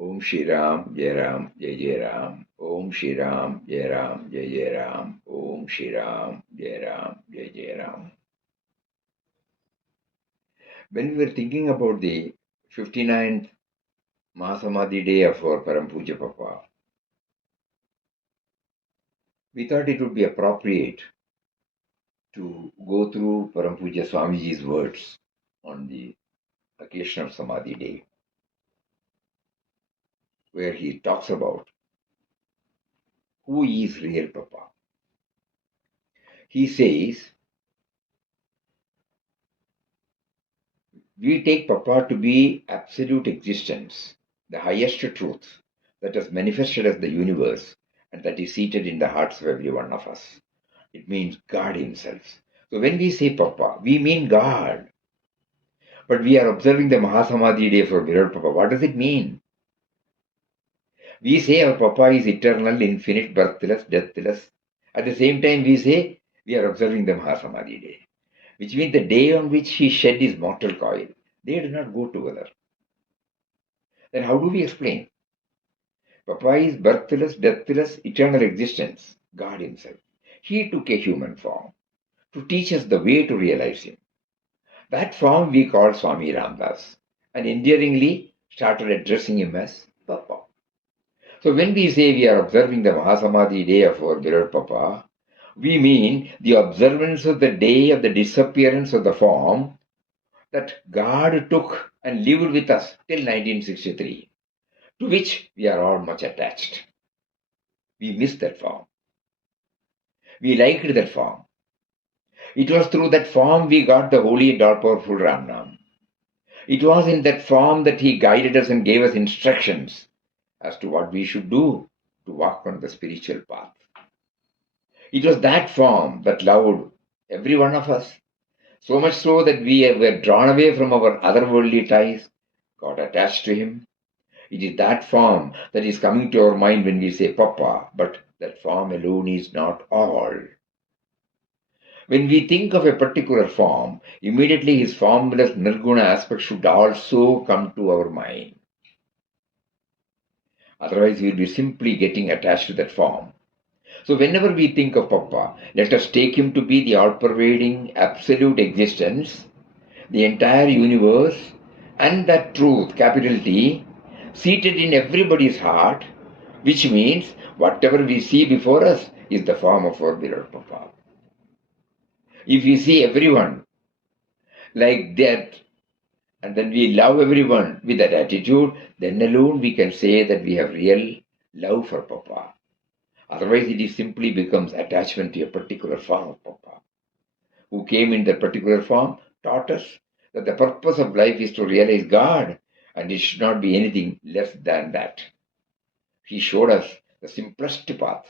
Om Shri Ram, Jai Ram, Jai Jai Ram. Om Shri Ram, Jai Ram, Jai Jai Ram. Om Shri Ram, Jai Ram, Jai Jai Ram. When we were thinking about the 59th Mahasamadhi day of our Param Puja Papa, we thought it would be appropriate to go through Param Puja Swamiji's words on the occasion of Samadhi Day, where he talks about who is real Papa. He says, we take Papa to be absolute existence, the highest truth that has manifested as the universe and that is seated in the hearts of every one of us. It means God Himself. So when we say Papa, we mean God. But we are observing the Mahasamadhi day for beloved Papa. What does it mean? We say our Papa is eternal, infinite, birthless, deathless. At the same time, we say we are observing the Mahasamadhi day, which means the day on which he shed his mortal coil. They do not go together. Then how do we explain? Papa is birthless, deathless, eternal existence, God Himself. He took a human form to teach us the way to realize Him. That form we call Swami Ramdas and endearingly started addressing Him as Papa. So when we say we are observing the Mahasamadhi day of our beloved Papa, we mean the observance of the day of the disappearance of the form that God took and lived with us till 1963, to which we are all much attached. We miss that form. We liked that form. It was through that form we got the holy and all-powerful Ramnam. It was in that form that he guided us and gave us instructions as to what we should do to walk on the spiritual path. It was that form that loved every one of us, so much so that we were drawn away from our otherworldly ties, got attached to him. It is that form that is coming to our mind when we say Papa, but that form alone is not all. When we think of a particular form, immediately his formless nirguna aspect should also come to our mind. Otherwise, we will be simply getting attached to that form. So whenever we think of Papa, let us take him to be the all-pervading absolute existence, the entire universe, and that truth, capital T, seated in everybody's heart, which means whatever we see before us is the form of our beloved Papa. If we see everyone like that, and then we love everyone with that attitude, then alone we can say that we have real love for Papa. Otherwise, it simply becomes attachment to a particular form of Papa, who came in that particular form, taught us that the purpose of life is to realize God, and it should not be anything less than that. He showed us the simplest path,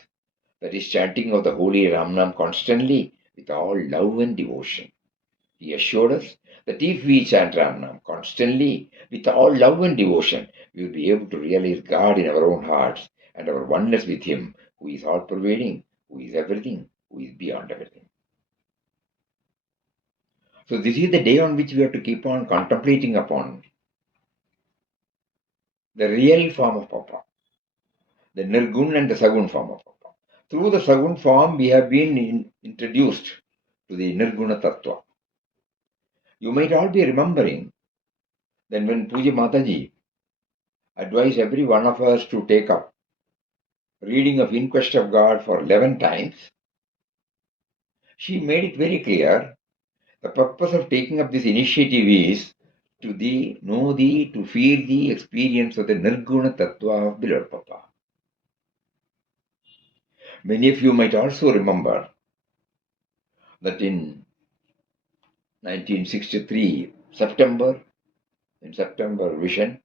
that is chanting of the holy Ramnam constantly with all love and devotion. He assured us that if we chant Ramnam constantly with all love and devotion, we will be able to realize God in our own hearts and our oneness with Him, who is all pervading, who is everything, who is beyond everything. So this is the day on which we have to keep on contemplating upon the real form of Papa, the Nirgun and the Sagun form of Papa. Through the Sagun form, we have been introduced to the Nirguna Tattva. You might all be remembering that when Puja Mataji advised every one of us to take up reading of In Quest of God for 11 times, she made it very clear the purpose of taking up this initiative is to know thee, to feel the experience of the Nirguna Tattva of beloved Papa. Many of you might also remember that in 1963, September vision,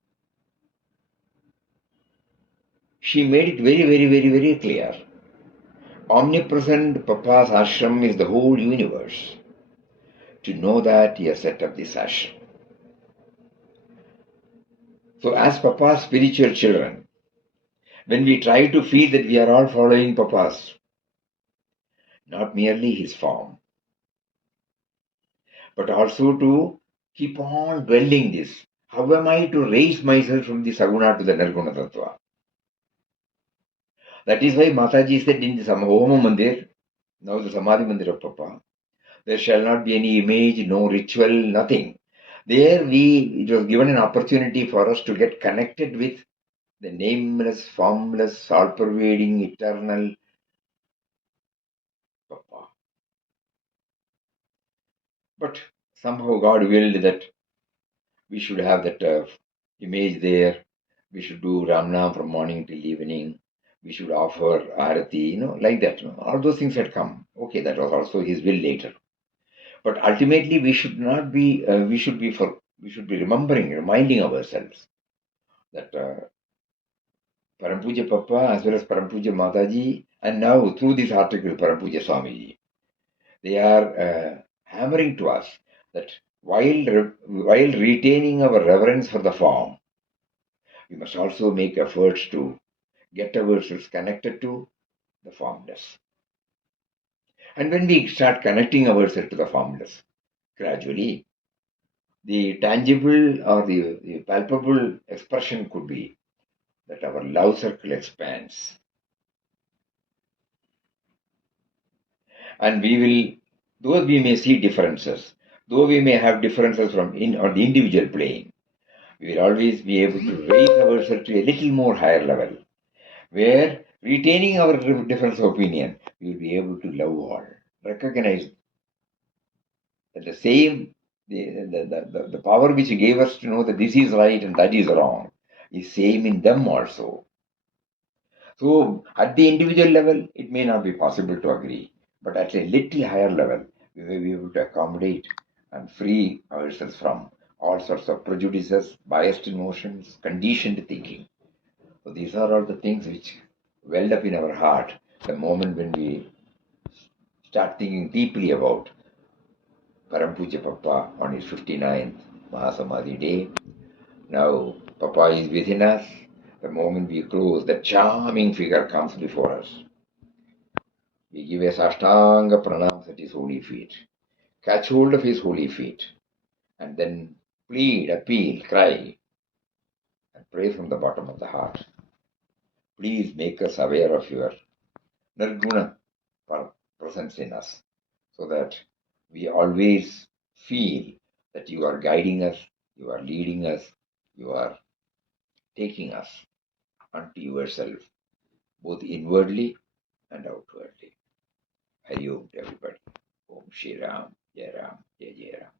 she made it very, very, very, very clear. Omnipresent Papa's ashram is the whole universe. To know that, he has set up this ashram. So as Papa's spiritual children, when we try to feel that we are all following Papa's, not merely his form, but also to keep on dwelling this, How am I to raise myself from the Saguna to the Nirguna Tattva? That is why Mataji said in the Homa Mandir, now the Samadhi Mandir of Papa, there shall not be any image, no ritual, nothing. There it was given an opportunity for us to get connected with the nameless, formless, all-pervading, eternal Papa. But somehow God willed that we should have that image there. We should do Ramnam from morning till evening. We should offer Arati, like that. All those things had come. Okay, that was also His will later. But ultimately, we should not be. We should be reminding ourselves that Parampuja Papa as well as Parampuja Mataji, and now through this article, Parampuja Swamiji, they are hammering to us that while retaining our reverence for the form, we must also make efforts to get ourselves connected to the formless. And when we start connecting ourselves to the formless, gradually, the tangible or the palpable expression could be that our love circle expands. And we will, though we may see differences, though we may have differences on the individual plane, we will always be able to raise ourselves to a little more higher level, where retaining our difference of opinion, we will be able to love all, recognize that the power which gave us to know that this is right and that is wrong is same in them also. So at the individual level, it may not be possible to agree, but at a little higher level, we may be able to accommodate and free ourselves from all sorts of prejudices, biased emotions, conditioned thinking. So these are all the things which welled up in our heart the moment when we start thinking deeply about Parampuja Papa on his 59th Mahasamadhi day. Now Papa is within us. The moment we close, the charming figure comes before us. We give a Sashtanga pranams at his holy feet, catch hold of his holy feet, and then plead, appeal, cry, and pray from the bottom of the heart. Please make us aware of your Nirguna presence in us, so that we always feel that you are guiding us, you are leading us, you are taking us unto yourself, both inwardly and outwardly. Hari Om to everybody. Om Shri Ram, Jai Ram, Jai Jai Ram.